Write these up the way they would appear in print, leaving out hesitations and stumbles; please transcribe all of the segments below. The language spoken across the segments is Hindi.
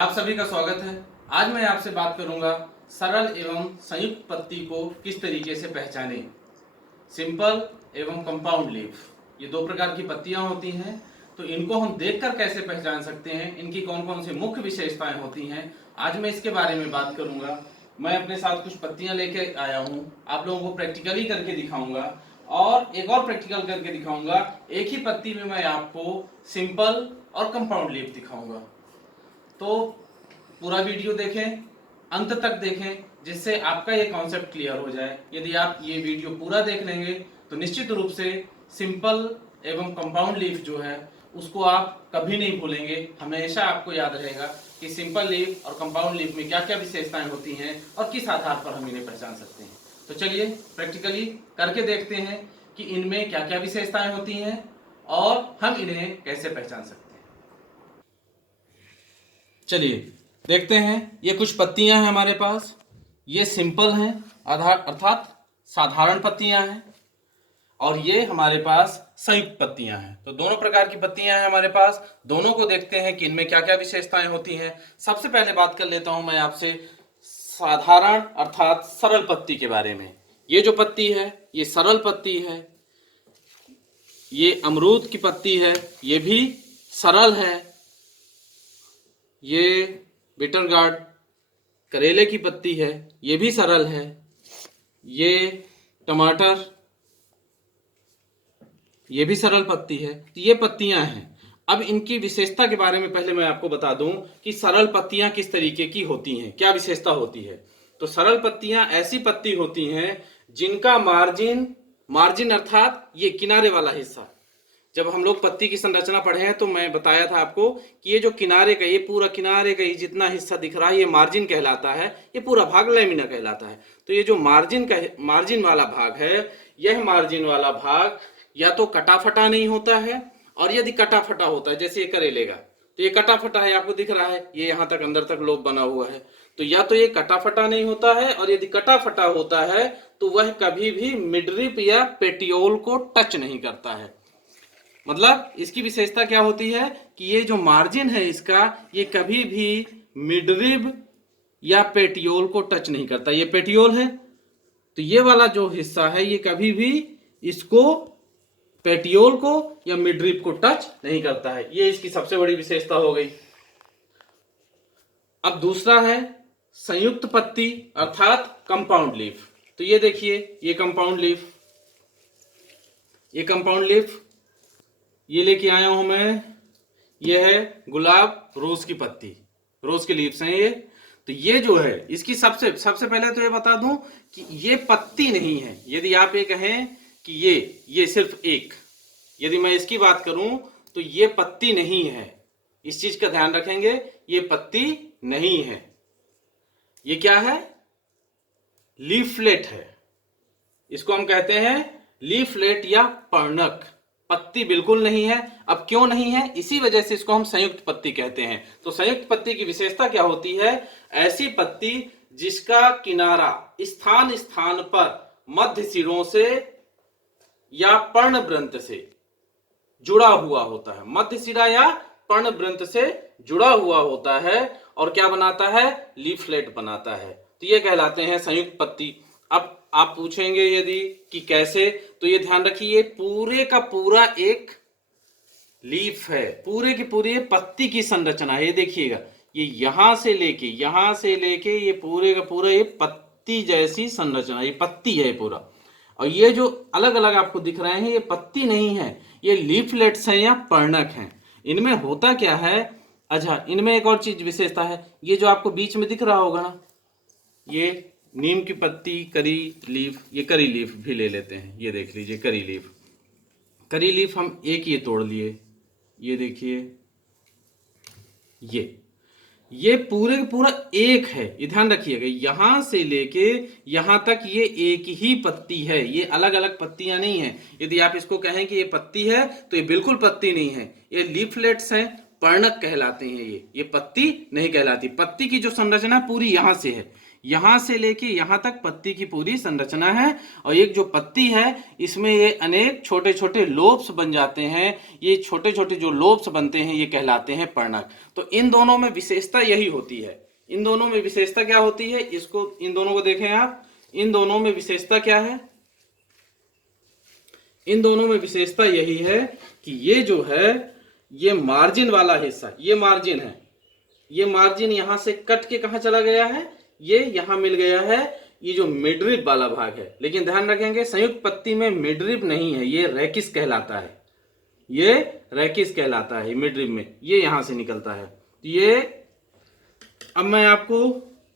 आप सभी का स्वागत है। आज मैं आपसे बात करूंगा सरल एवं संयुक्त पत्ती को किस तरीके से पहचानें। सिंपल एवं कंपाउंड लीफ, ये दो प्रकार की पत्तियां होती हैं, तो इनको हम देखकर कैसे पहचान सकते हैं, इनकी कौन कौन सी मुख्य विशेषताएं होती हैं, आज मैं इसके बारे में बात करूंगा। मैं अपने साथ कुछ पत्तियां लेके आया हूं, आप लोगों को प्रैक्टिकली करके दिखाऊंगा और एक और प्रैक्टिकल करके दिखाऊंगा। एक ही पत्ती में मैं आपको सिंपल और कंपाउंड लीफ दिखाऊंगा। तो पूरा वीडियो देखें, अंत तक देखें, जिससे आपका ये कॉन्सेप्ट क्लियर हो जाए। यदि आप ये वीडियो पूरा देख लेंगे तो निश्चित रूप से सिंपल एवं कंपाउंड लीफ जो है उसको आप कभी नहीं भूलेंगे। हमेशा आपको याद रहेगा कि सिंपल लीफ और कंपाउंड लीफ में क्या क्या विशेषताएं होती हैं और किस आधार पर हम इन्हें पहचान सकते हैं। तो चलिए प्रैक्टिकली करके देखते हैं कि इनमें क्या क्या विशेषताएं होती हैं और हम इन्हें कैसे पहचान सकते हैं। चलिए देखते हैं। ये कुछ पत्तियां हैं हमारे पास, ये सिंपल हैं अर्थात साधारण पत्तियां हैं, और ये हमारे पास संयुक्त पत्तियां हैं। तो दोनों प्रकार की पत्तियां हैं हमारे पास। दोनों को देखते हैं कि इनमें क्या क्या विशेषताएं होती हैं। सबसे पहले बात कर लेता हूं मैं आपसे साधारण अर्थात सरल पत्ती के बारे में। ये जो पत्ती है ये सरल पत्ती है। ये अमरूद की पत्ती है, ये भी सरल है। ये बिटर गार्ड करेले की पत्ती है, ये भी सरल है। ये टमाटर, ये भी सरल पत्ती है। तो ये पत्तियां हैं। अब इनकी विशेषता के बारे में पहले मैं आपको बता दूं कि सरल पत्तियां किस तरीके की होती हैं, क्या विशेषता होती है। तो सरल पत्तियां ऐसी पत्ती होती हैं जिनका मार्जिन अर्थात ये किनारे वाला हिस्सा, जब हम लोग पत्ती की संरचना पढ़े हैं तो मैं बताया था आपको कि ये जो किनारे का, ये पूरा किनारे का ये जितना हिस्सा दिख रहा है ये मार्जिन कहलाता है, ये पूरा भाग लैमिना कहलाता है। तो ये जो मार्जिन वाला भाग है, यह मार्जिन वाला भाग या तो कटा फटा नहीं होता है, और यदि कटा फटा होता है जैसे ये करेले का, तो ये कटा फटा है, आपको दिख रहा है ये यहाँ तक अंदर तक लोब बना हुआ है। तो या तो ये कटा फटा नहीं होता है, और यदि कटा फटा होता है तो वह कभी भी मिडरिप या पेटियोल को टच नहीं करता है। मतलब इसकी विशेषता क्या होती है कि ये जो मार्जिन है इसका, ये कभी भी मिडरिब या पेटियोल को टच नहीं करता। ये पेटियोल है, तो ये वाला जो हिस्सा है ये कभी भी इसको, पेटियोल को या मिडरिब को टच नहीं करता है। ये इसकी सबसे बड़ी विशेषता हो गई। अब दूसरा है संयुक्त पत्ती अर्थात कंपाउंड लीफ। तो ये देखिए, ये कंपाउंड लीफ ये लेके आया हूं मैं। ये है गुलाब रोज की पत्ती, रोज के लीव्स हैं ये। तो ये जो है इसकी सबसे पहले तो ये बता दूं कि ये पत्ती नहीं है। यदि आप ये कहें कि ये सिर्फ एक, यदि मैं इसकी बात करूं तो ये पत्ती नहीं है। इस चीज का ध्यान रखेंगे, ये पत्ती नहीं है। ये क्या है? लीफलेट है। इसको हम कहते हैं लीफलेट या पर्णक। पत्ती बिल्कुल नहीं है। अब क्यों नहीं है? इसी वजह से इसको हम संयुक्त पत्ती कहते हैं। तो संयुक्त पत्ती की विशेषता क्या होती है? ऐसी पत्ती जिसका किनारा स्थान स्थान पर मध्य सिरों से या पर्णवृंत से जुड़ा हुआ होता है। मध्य सिरा या पर्णवृंत से जुड़ा हुआ होता है और क्या बनाता है? लीफलेट बनाता है। तो ये कहलाते हैं संयुक्त पत्ती। अब आप पूछेंगे यदि कि कैसे, तो ये ध्यान रखिए, ये पूरे का पूरा एक लीफ है, पूरे की पूरी पत्ती की संरचना है। ये देखिएगा, ये यहां से लेके ये पूरे का पूरा ये पत्ती जैसी संरचना, ये पत्ती है पूरा। और ये जो अलग अलग आपको दिख रहे हैं ये पत्ती नहीं है, ये लीफलेट्स हैं या पर्णक हैं। इनमें होता क्या है? अच्छा, इनमें एक और चीज विशेषता है, ये जो आपको बीच में दिख रहा होगा ना, ये नीम की पत्ती, करी लीफ, ये करी लीफ भी ले लेते हैं। ये देख लीजिए करी लीफ हम एक ये तोड़ लिए। ये देखिए, ये पूरे का पूरा एक है। ये ध्यान रखिएगा, यहां से लेके यहां तक ये एक ही पत्ती है, ये अलग अलग पत्तियां नहीं है। यदि आप इसको कहें कि ये पत्ती है तो ये बिल्कुल पत्ती नहीं है, ये लीफलेट्स हैं, पर्णक कहलाते हैं। ये पत्ती नहीं कहलाती। पत्ती की जो संरचना पूरी यहां से है, यहां से लेके यहां तक पत्ती की पूरी संरचना है। और एक जो पत्ती है इसमें ये अनेक छोटे छोटे लोब्स बन जाते हैं। ये छोटे छोटे जो लोब्स बनते हैं ये कहलाते हैं पर्णक। तो इन दोनों में विशेषता यही होती है। इन दोनों में विशेषता क्या होती है, इसको इन दोनों को देखें आप, इन दोनों में विशेषता क्या है, इन दोनों में विशेषता यही है कि ये जो है ये मार्जिन वाला हिस्सा, ये मार्जिन है, ये मार्जिन यहां से कट के कहां चला गया है, ये यहां मिल गया है, ये जो मिडरिप वाला भाग है। लेकिन ध्यान रखेंगे संयुक्त पत्ती में मिडरिप नहीं है, ये रेकिस कहलाता है, ये रेकिस कहलाता है मिडरिप में, ये यहां से निकलता है। ये अब मैं आपको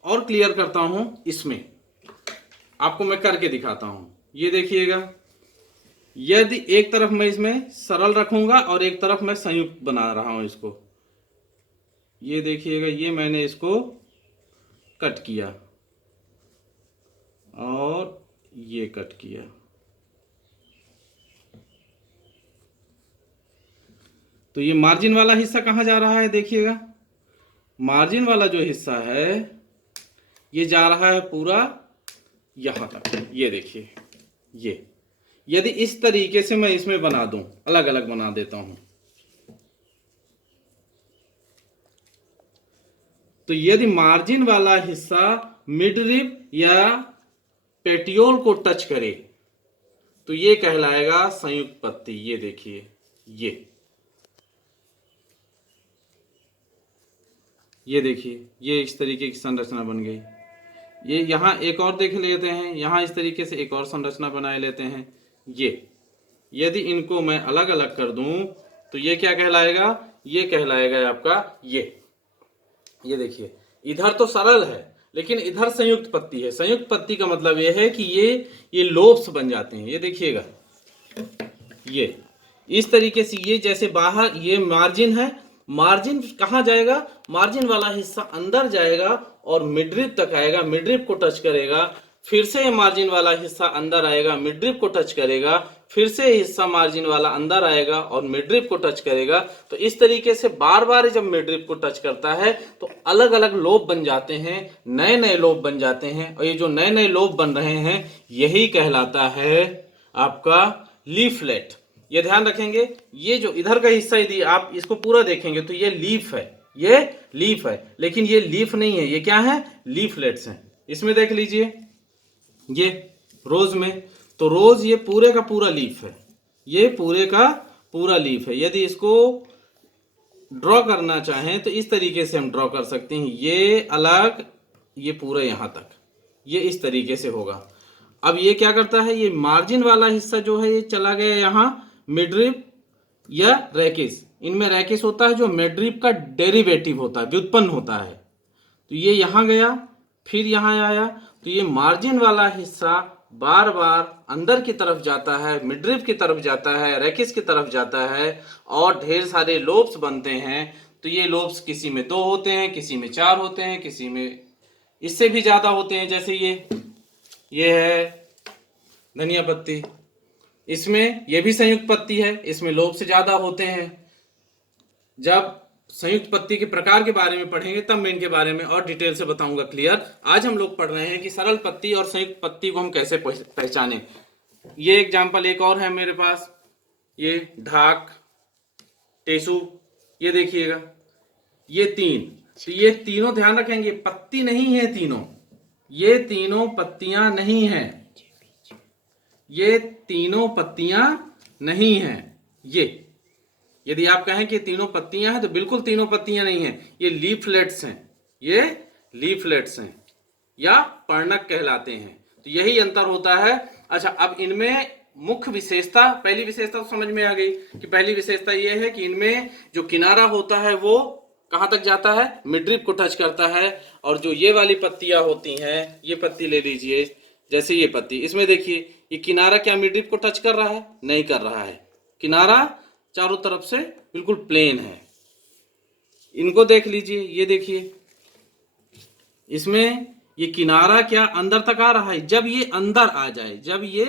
और क्लियर करता हूं, इसमें आपको मैं करके दिखाता हूं। ये देखिएगा, यदि एक तरफ मैं इसमें सरल रखूंगा और एक तरफ मैं संयुक्त बना रहा हूं इसको, ये देखिएगा, ये मैंने इसको कट किया और ये कट किया। तो ये मार्जिन वाला हिस्सा कहां जा रहा है, देखिएगा मार्जिन वाला जो हिस्सा है ये जा रहा है पूरा यहां तक। ये देखिए, ये यदि इस तरीके से मैं इसमें बना दूं, अलग अलग बना देता हूं, तो यदि मार्जिन वाला हिस्सा मिडरिप या पेटियोल को टच करे तो ये कहलाएगा संयुक्त पत्ती। ये देखिए, ये देखिए, ये इस तरीके की संरचना बन गई। ये यहां एक और देख लेते हैं, यहां इस तरीके से एक और संरचना बनाए लेते हैं। ये यदि इनको मैं अलग अलग कर दूं तो ये क्या कहलाएगा, ये कहलाएगा आपका ये देखिए, इधर तो सरल है लेकिन इधर संयुक्त पत्ती है। संयुक्त पत्ती का मतलब ये है कि ये लोब्स बन जाते हैं। ये देखिएगा, ये इस तरीके से, ये जैसे बाहर ये मार्जिन है, मार्जिन कहां जाएगा, मार्जिन वाला हिस्सा अंदर जाएगा और मिडरिप तक आएगा, मिडरिप को टच करेगा, फिर से मार्जिन वाला हिस्सा अंदर आएगा, मिडरिप को टच करेगा, फिर से हिस्सा मार्जिन वाला अंदर आएगा और मिडरिप को टच करेगा। तो इस तरीके से बार बार जब मिडरिप को टच करता है तो अलग अलग लोब बन जाते हैं, नए नए लोब बन जाते हैं। और ये जो नए नए लोब बन रहे हैं यही कहलाता है आपका लीफलेट। ये ध्यान रखेंगे, ये जो इधर का हिस्सा यदि आप इसको पूरा देखेंगे तो ये लीफ है, ये लीफ है, लेकिन ये लीफ नहीं है, ये क्या है, लीफलेट्स हैं। इसमें देख लीजिए, ये रोज में, तो रोज ये पूरे का पूरा लीफ है, ये पूरे का पूरा लीफ है। यदि इसको ड्रॉ करना चाहें तो इस तरीके से हम ड्रॉ कर सकते हैं, ये अलग, ये पूरा यहां तक, ये इस तरीके से होगा। अब ये क्या करता है, ये मार्जिन वाला हिस्सा जो है ये चला गया यहां मिडरिप या रेकिस, इनमें रेकिस होता है जो मिडरिप का डेरिवेटिव होता है, व्युत्पन्न होता है। तो ये यहां गया, फिर यहां आया, तो ये मार्जिन वाला हिस्सा बार बार अंदर की तरफ जाता है, मिडरिप की तरफ जाता है, रेकिस की तरफ जाता है और ढेर सारे लोब्स बनते हैं। तो ये लोब्स किसी में 2 होते हैं, किसी में 4 होते हैं, किसी में इससे भी ज्यादा होते हैं। जैसे ये है धनिया पत्ती, इसमें ये भी संयुक्त पत्ती है, इसमें लोब से ज्यादा होते हैं। जब संयुक्त पत्ती के प्रकार के बारे में पढ़ेंगे तब मैं इनके बारे में और डिटेल से बताऊंगा क्लियर। आज हम लोग पढ़ रहे हैं कि सरल पत्ती और संयुक्त पत्ती को हम कैसे पहचाने। ये एग्जाम्पल एक और है मेरे पास, ये ढाक, टेसू, ये देखिएगा, ये 3, तो ये तीनों ध्यान रखेंगे पत्ती नहीं है तीनों, ये तीनों पत्तियां नहीं हैं, ये तीनों पत्तियां नहीं हैं। ये यदि आप कहें कि तीनों पत्तियां हैं तो बिल्कुल तीनों पत्तियां नहीं हैं, ये लीफलेट्स हैं, ये लीफलेट्स हैं या पर्णक कहलाते हैं। तो यही अंतर होता है। अच्छा, अब इनमें मुख्य विशेषता, पहली विशेषता तो समझ में आ गई कि पहली विशेषता ये है कि इनमें जो किनारा होता है वो कहां तक जाता है, मिडरिप को टच करता है। और जो ये वाली पत्तियां होती हैं, ये पत्ती ले लीजिए, जैसे ये पत्ती, इसमें देखिए ये किनारा क्या मिडरिप को टच कर रहा है, नहीं कर रहा है, किनारा चारों तरफ से बिल्कुल प्लेन है। इनको देख लीजिए, ये देखिए, इसमें ये किनारा क्या अंदर तक आ रहा है। जब ये अंदर आ जाए, जब ये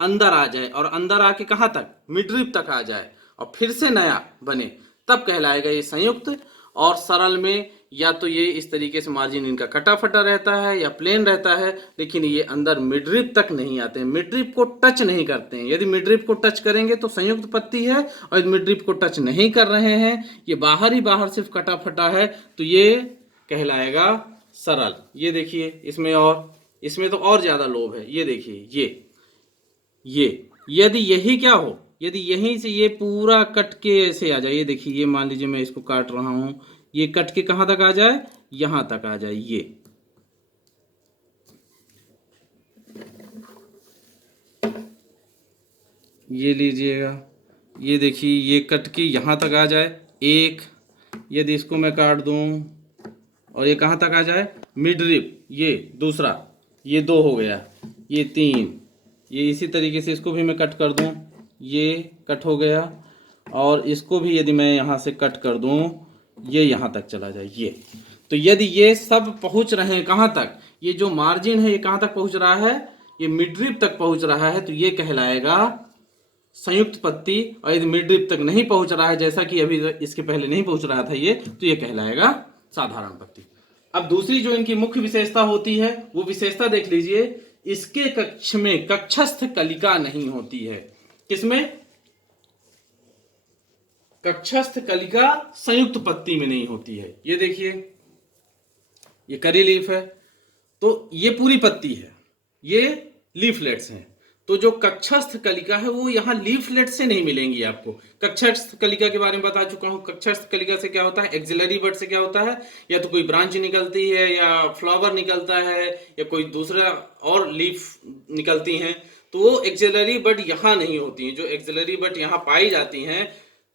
अंदर आ जाए और अंदर आके कहां तक, मिडरिप तक आ जाए और फिर से नया बने, तब कहलाएगा ये संयुक्त। और सरल में या तो ये इस तरीके से मार्जिन इनका कटा फटा रहता है या प्लेन रहता है, लेकिन ये अंदर मिडरिप तक नहीं आते हैं, मिडरिप को टच नहीं करते हैं। यदि मिडरिप को टच करेंगे तो संयुक्त पत्ती है, और यदि मिडरिप को टच नहीं कर रहे हैं, ये बाहर ही बाहर सिर्फ कटा फटा है, तो ये कहलाएगा सरल। ये देखिए इसमें, और इसमें तो और ज्यादा लोब है। ये देखिए ये यदि यही क्या हो, यदि यहीं से ये पूरा कट के ऐसे आ जाए, ये देखिए, ये मान लीजिए मैं इसको काट रहा हूं, ये कट के कहां तक आ जाए, यहां तक आ जाए, ये लीजिएगा, ये देखिए, ये कट के यहां तक आ जाए एक, यदि इसको मैं काट दूं और ये कहां तक आ जाए, मिडरिप, ये दूसरा, ये 2 हो गया, ये 3, ये इसी तरीके से इसको भी मैं कट कर दूं, ये कट हो गया, और इसको भी यदि मैं यहाँ से कट कर दूं, ये यहाँ तक चला जाए, ये। तो यदि ये सब पहुंच रहे हैं कहाँ तक, ये जो मार्जिन है ये कहाँ तक पहुंच रहा है, ये मिडरिप तक पहुंच रहा है, तो ये कहलाएगा संयुक्त पत्ती। और यदि मिडरिप तक नहीं पहुंच रहा है, जैसा कि अभी इसके पहले नहीं पहुंच रहा था ये, तो ये कहलाएगा साधारण पत्ती। अब दूसरी जो इनकी मुख्य विशेषता होती है, वो विशेषता देख लीजिए, इसके कक्ष में कक्षस्थ कलिका नहीं होती है। किसमें? कक्षस्थ कलिका संयुक्त पत्ती में नहीं होती है। ये देखिए, ये करी लीफ है, तो ये पूरी पत्ती है, ये लीफलेट्स हैं। तो जो कक्षस्थ कलिका है वो यहाँ लीफलेट से नहीं मिलेंगी आपको। कक्षस्थ कलिका के बारे में बता चुका हूं। कक्षस्थ कलिका से क्या होता है, एक्सिलरी बड से क्या होता है, या तो कोई ब्रांच निकलती है, या फ्लावर निकलता है, या कोई दूसरा और लीफ निकलती हैं, तो वो एक्सिलरी बड यहाँ नहीं होती है। जो एक्सिलरी बड यहाँ पाई जाती हैं,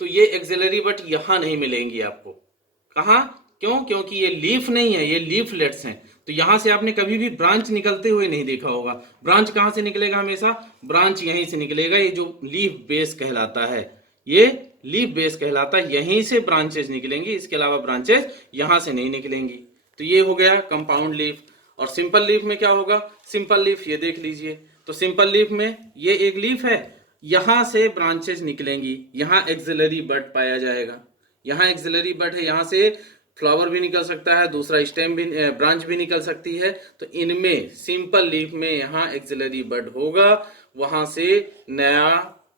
तो ये एक्सिलरी बड यहाँ नहीं मिलेंगी आपको। कहाँ? क्यों? क्योंकि ये लीफ नहीं है, ये लीफलेट्स हैं। तो यहां से आपने कभी भी ब्रांच निकलते हुए नहीं देखा होगा। ब्रांच कहां से निकलेगा? हमेशा ब्रांच यहीं से निकलेगा। ये जो लीफ बेस कहलाता है, ये लीफ बेस कहलाता है, यहीं से ब्रांचेस निकलेंगी, इसके अलावा ब्रांचेस यहां से नहीं निकलेंगी। तो ये हो गया कंपाउंड लीफ। और सिंपल लीफ में क्या होगा? सिंपल लीफ ये देख लीजिए, तो सिंपल लीफ में ये एक लीफ है, यहां से ब्रांचेस निकलेंगी, यहां एक्सिलरी बड पाया जाएगा, यहां एक्सिलरी बड है, यहां से फ्लावर भी निकल सकता है, दूसरा स्टेम भी, ब्रांच भी निकल सकती है। तो इनमें सिंपल लीफ में यहाँ एक्सिलरी बड होगा, वहां से नया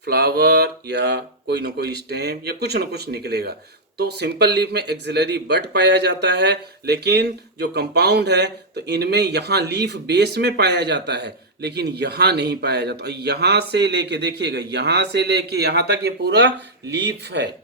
फ्लावर या कोई ना कोई स्टेम या कुछ ना कुछ निकलेगा। तो सिंपल लीफ में एक्सिलरी बड पाया जाता है, लेकिन जो कंपाउंड है तो इनमें यहाँ लीफ बेस में पाया जाता है, लेकिन यहाँ नहीं पाया जाता। यहाँ से लेके देखिएगा, यहाँ से लेके यहाँ तक ये पूरा लीफ है,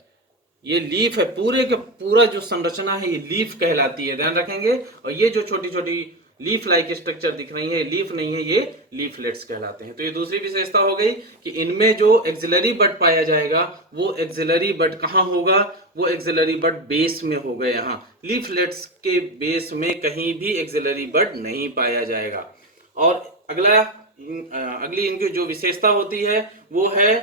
ये लीफ है, पूरे के पूरा जो संरचना है ये लीफ कहलाती है, ध्यान रखेंगे। और ये जो छोटी छोटी लीफ लाइक स्ट्रक्चर दिख रही है, लीफ नहीं है, ये लीफलेट्स कहलाते हैं। तो ये दूसरी विशेषता हो गई कि इनमें जो एक्सिलरी बड पाया जाएगा, वो एक्सिलरी बड कहाँ होगा? वो एक्सिलरी बड बेस में होगा। यहाँ लीफलेट्स के बेस में कहीं भी एक्सिलरी बड नहीं पाया जाएगा। और अगली इनकी जो विशेषता होती है वो है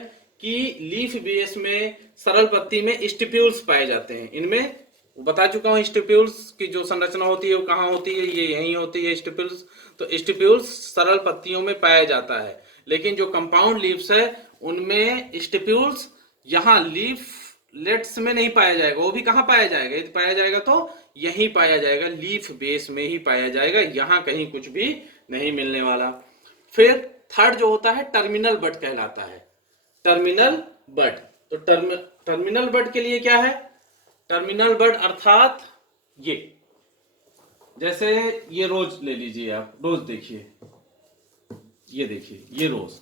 कि लीफ बेस में, सरल पत्ती में स्टिप्यूल्स पाए जाते हैं। इनमें बता चुका हूं, स्टिप्यूल्स की जो संरचना होती है वो कहाँ होती है, ये यहीं होती है स्टिप्यूल्स। तो स्टिप्यूल्स सरल पत्तियों में पाया जाता है, लेकिन जो कंपाउंड लीव्स है उनमें स्टिप्यूल्स यहाँ लीफलेट्स में नहीं पाया जाएगा। वो भी कहाँ पाया जाएगा? यदि पाया जाएगा तो यहीं पाया जाएगा, लीफ बेस में ही पाया जाएगा, यहाँ कहीं कुछ भी नहीं मिलने वाला। फिर थर्ड जो होता है टर्मिनल बड कहलाता है। टर्मिनल बड, तो टर्मिनल बड के लिए क्या है? टर्मिनल बड अर्थात ये, जैसे ये रोज ले लीजिए आप, रोज देखिए, ये देखिए, ये रोज।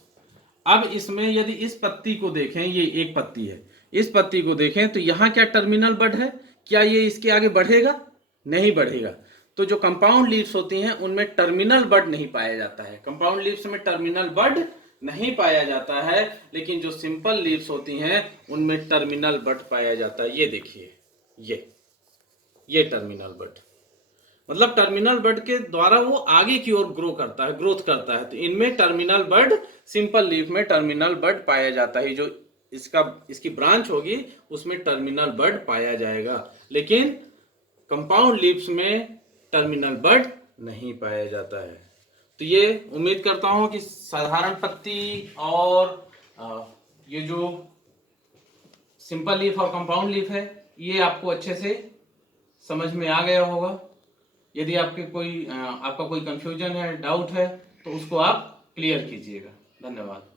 अब इसमें यदि इस पत्ती को देखें, ये एक पत्ती है, इस पत्ती को देखें तो यहां क्या टर्मिनल बड है? क्या ये इसके आगे बढ़ेगा? नहीं बढ़ेगा। तो जो कंपाउंड लीव्स होती हैं उनमें टर्मिनल बड नहीं पाया जाता है। कंपाउंड लीव्स में टर्मिनल बड नहीं पाया जाता है, लेकिन जो सिंपल लीव्स होती हैं उनमें टर्मिनल बड पाया जाता है। ये देखिए, ये टर्मिनल बड, मतलब टर्मिनल बड के द्वारा वो आगे की ओर ग्रोथ करता है। तो इनमें टर्मिनल बड, सिंपल लीफ में टर्मिनल बड पाया जाता है। जो इसकी ब्रांच होगी उसमें टर्मिनल बड पाया जाएगा, लेकिन कंपाउंड लीव्स में टर्मिनल बड नहीं पाया जाता है। तो ये उम्मीद करता हूं कि साधारण पत्ती और ये जो सिंपल लीफ और कंपाउंड लीफ है ये आपको अच्छे से समझ में आ गया होगा। यदि आपका कोई कंफ्यूजन है, डाउट है, तो उसको आप क्लियर कीजिएगा। धन्यवाद।